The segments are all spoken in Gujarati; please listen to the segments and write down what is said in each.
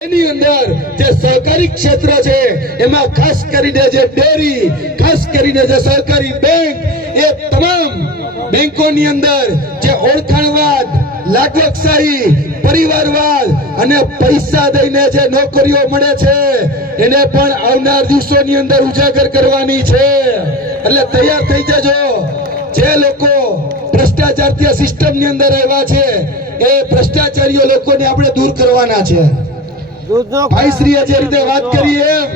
એની અંદર જે સહકારી ક્ષેત્ર છે એમાં ખાસ કરીને જે ડેરી, ખાસ કરીને જે સહકારી બેંક, એ તમામ બેંકોની અંદર જે ઓળખાણવાદ, લાગવકશાહી, પરિવારવાદ અને પૈસા દઈને જે નોકરીઓ મળે છે એને પણ આવનાર દિવસોની અંદર ઉજાગર કરવાની છે. એટલે તૈયાર થઈ જજો. જે લોકો ભ્રષ્ટાચાર સિસ્ટમની અંદર આવ્યા છે એ ભ્રષ્ટાચારીઓ લોકોને આપણે દૂર કરવાના છે. ભાઈશ્રીએ જે રીતે વાત કરી એમ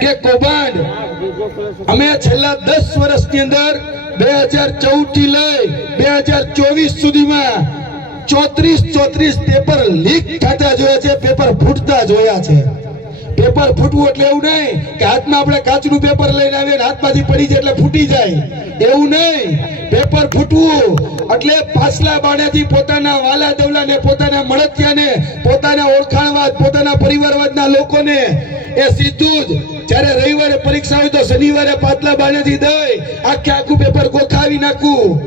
કે કૌભાંડ અમે છેલ્લા 10 વર્ષની અંદર 2014 થી લઈ 2024 સુધીમાં 34 પેપર લીક થતા જોયા છે, પેપર ફૂટતા જોયા છે. પેપર ફૂટવું એટલે એવું નહીં કે હાથમાં આપણે કાચનું પેપર લઈને આવીએ ને હાથમાંથી પડી જાય એટલે ફૂટી જાય, એવું નહીં. પેપર ફૂટવું એટલે પાછલા બાણેથી પોતાના વાલા દવલાને, પોતાના મળતિયાને, પોતાના ઓળખાણવાદ, પોતાના પરિવારવાદના લોકોને એ સીધું જ જ્યારે રવિવારે પરીક્ષા હોય તો શનિવારે પાછલા બાણેથી દઈ આખું પેપર ગોખાવી નાખવું.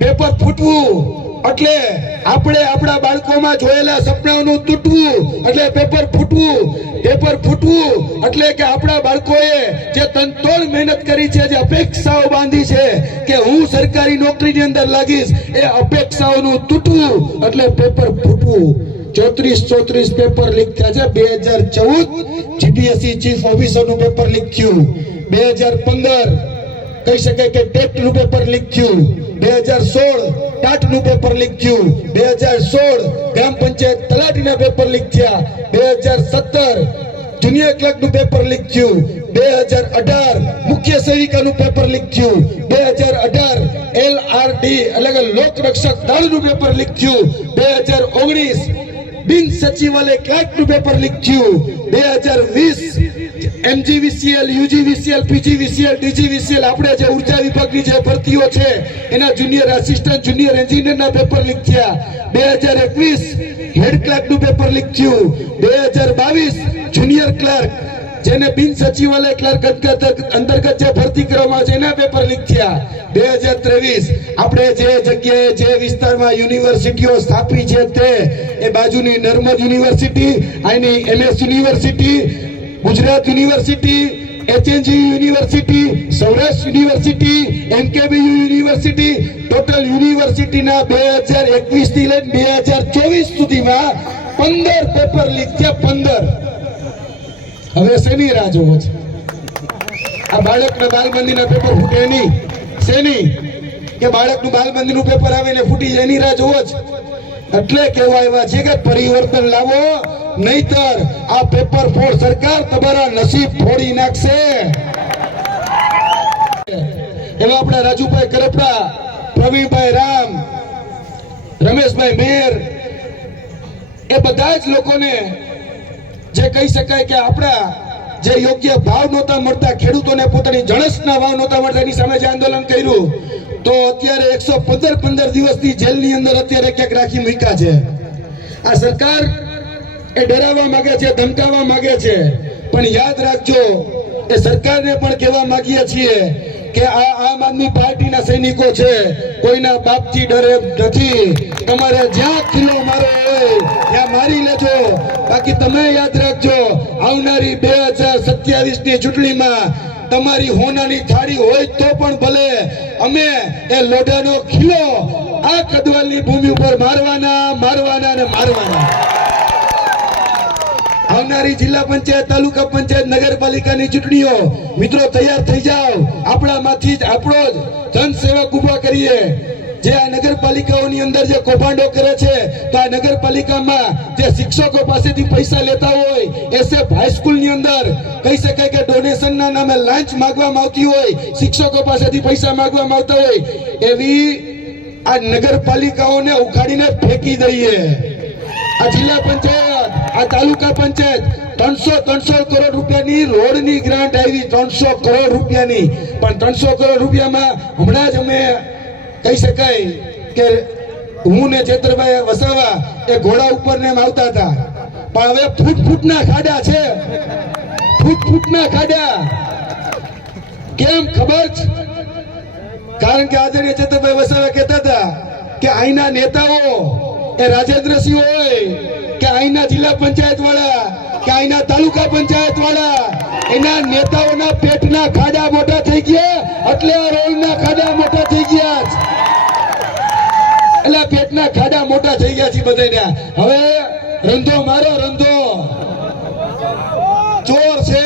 પેપર ફૂટવું એટલે આપણે આપણા બાળકોમાં જોયેલા સપનાઓનું તૂટવું એટલે પેપર ફૂટવું. પેપર ફૂટવું એટલે કે આપણા બાળકોએ જે તનતોડ મહેનત કરી છે, જે અપેક્ષાઓ બાંધી છે કે હું સરકારી નોકરીની અંદર લાગીશ, એ અપેક્ષાઓનું તૂટવું એટલે પેપર ફૂટવું. 34 પેપર લીક થયા છે. 2014 જીપીએસસી ચીફ ઓફિસરનું પેપર લીક થયું. 2015 કહી શકાય કે ટેટનું પેપર લીક થયું. 2016 ટાટનું પેપર લીક થયું. 2016 ગ્રામ પંચાયત તલાટીના પેપર લીક થયા. 2017 જુનિયર ક્લર્કનું પેપર લીક થયું. 2018 મુખ્ય સેવિકાનું પેપર લીક થયું. 2018 એલઆરડી એટલે કે લોકરક્ષક દળનું પેપર લીક થયું. 2019 બિન સચિવાલય ક્લાર્કનું પેપર લીક થયું. 2020 એમજીવીસીએલ, યુજીવીસીએલ, પીજીવીસીએલ, ડીજીવીસીએલ આપણે જે ઉર્જા વિભાગની જે ભરતીઓ છે એના જુનિયર આસિસ્ટન્ટ, જુનિયર એન્જિનિયરના પેપર લીક થયા. 2021 હેડ ક્લાર્કનું પેપર લીક થયું. 2022 જુનિયર ક્લાર્ક જેને બિન સચિવાલય ક્લાર્ક અંતર્ગત જે ભરતી કરવામાં આવે છે એના પેપર લીક થયા. 2023 આપણે જે જગ્યાએ જે વિસ્તારમાં યુનિવર્સિટીઓ સ્થાપી છે તે એ બાજુની નર્મદ યુનિવર્સિટી, આની MS university, Gujarat university, HNG university, Saurashtra university, MKBU university, total યુનિવર્સિટીના 2021 થી લઈને 2024 સુધીમાં 15 પેપર લીક થયા. 15. હવે શેની રાહ જોવો છે? આ બાળકના બાલબંધીના પેપર ફૂટે નહીં, શેની કે બાળકનું બાલબંધીનું પેપર આવે ને ફૂટી જાય એની રાહ જોવો છે. એટલે કહેવા આવ્યા છે કે પરિવર્તન લાવો, નહીતર આ પેપર ફોડ સરકાર તમારા નસીબ ફોડી નાખશે. એવા આપણા રાજુભાઈ કરપડા, પ્રવીણભાઈ રામ, રમેશભાઈ મેર, એ બધા જ લોકોને જે કહી શકાય કે આપણા જે યોગ્ય ભાવ નહોતા મળતા, ખેડૂતોને પોતાની જણસના ભાવ નહોતા મળતા, એની સામે જે આંદોલન કર્યું તો અત્યારે 115 દિવસથી જેલની અંદર અત્યારે ક્યાંક રાખી મૂક્યા છે. આ સરકાર એ ડરાવવા માંગે છે, ધમકાવવા માંગે છે, પણ યાદ રાખજો એ સરકારને પણ કહેવા માંગીએ છીએ કે આ આમ આદમી પાર્ટીના સૈનિકો છે, કોઈના બાપથી ડરે નથી. તમારે જ્યાં કિલ્લો મારો હોય ત્યાં મારી લેજો, બાકી તમે યાદ રાખજો આવનારી 2027 ની ચૂંટણીમાં તમારી હોનાની થાળી હોય તો પણ ભલે અમે એ લોઢાનો ખીલો આ કદવાલની ભૂમિ ઉપર મારવાના અને મારવાના. આવનારી જિલ્લા પંચાયત, તાલુકા પંચાયત, નગરપાલિકાની ચૂંટણીઓ મિત્રો તૈયાર થઈ જાઓ. આપણામાંથી જ આપણો જ જનસેવક ઉભા કરીએ. જે આ નગરપાલિકાઓની અંદર જે કૌભાંડો કરે છે તો આ નગરપાલિકામાં જે શિક્ષકો પાસેથી પૈસા લેતા હોય, એસએફ હાઈસ્કૂલની અંદર કહી શકાય કે ડોનેશનના નામે લાંચ માંગવામાં આવતી હોય, શિક્ષકો પાસેથી પૈસા માંગવામાં આવતા હોય, એવી આ નગરપાલિકાઓને ઉખાડીને ફેંકી દઈએ. આ જિલ્લા પંચાયત, આ તાલુકા પંચાયત 300 કરોડ રૂપિયાની રોડની ગ્રાન્ટ આવી, 300 કરોડ રૂપિયાની. પણ 300 કરોડ રૂપિયામાં હમણાં જ અમે કહી શકાય કે હું ને ચેતરભાઈ વસાવા એ ઘોડા ઉપર ને આવતા હતા, પણ હવે ફૂટના ખાડા છે. ફૂટના ખાડા કેમ ખબર છે? કારણ કે આદરણીય ચેતરભાઈ વસાવા કહેતા હતા કે અહીંના નેતાઓ એ રાજેન્દ્રસિંહ હોય કે કે અહીંના જિલ્લા પંચાયત વાળા કે અહીંના તાલુકા પંચાયત વાળા એના નેતાઓના પેટના ખાડા મોટા થઈ ગયા એટલે આ રોડના ખાડા મોટા થઈ ગયા એટલે પેટના ખાડા મોટા થઈ ગયા છે બધાના હવે રંધો મારો રંધો ચોર છે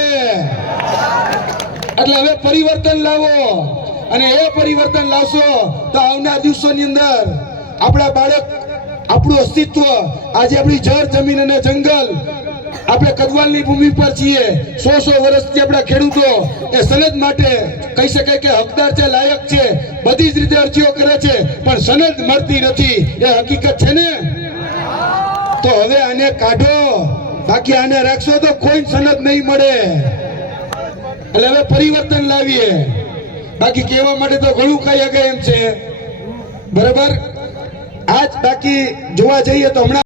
એટલે હવે પરિવર્તન લાવો અને એ પરિવર્તન લાવશો તો આવનાર દિવસોની અંદર આપણા બાળક આપણું અસ્તિત્વ આજે આપણી જળ જમીન અને જંગલ આપણે કદવાલની ભૂમિ પર છીએ 100 વર્ષથી આપણા ખેડૂતો એ સનદ માટે કહી શકાય કે હકદાર છે લાયક છે બધી જ રીતે અરજીઓ કરે છે પણ સનદ મળતી નથી એ હકીકત છે ને તો હવે આને કાઢો બાકી આને રાખશો તો કોઈ સનદ નહીં મળે એટલે હવે પરિવર્તન લાવીએ બાકી કહેવા માટે તો ઘણું કઈ આગળ એમ છે બરાબર આજ બાકી જોવા જઈએ તો હમણાં